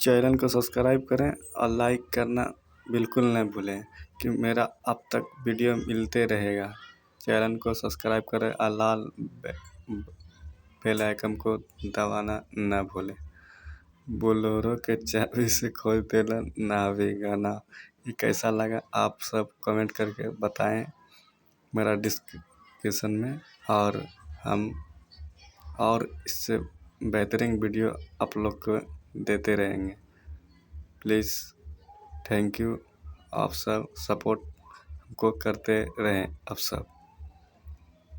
चैनल को सब्सक्राइब करें और लाइक करना बिल्कुल न भूलें कि मेरा अब तक वीडियो मिलते रहेगा। चैनल को सब्सक्राइब करें और लाल बेल आइकन को दबाना न भूलें। बोलेरो के चाबी से खोल देना ना भी गाना। ये कैसा लगा आप सब कमेंट करके बताएं मेरा डिस्क्रिप्शन में, और हम और इससे बेहतरीन वीडियो आप लोग को देते रहेंगे। प्लीज़ थैंक यू, आप सब सपोर्ट को करते रहें। आप सब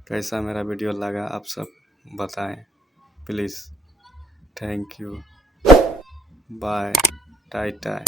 कैसा मेरा वीडियो लगा आप सब बताएं please. Thank you, bye, Tata.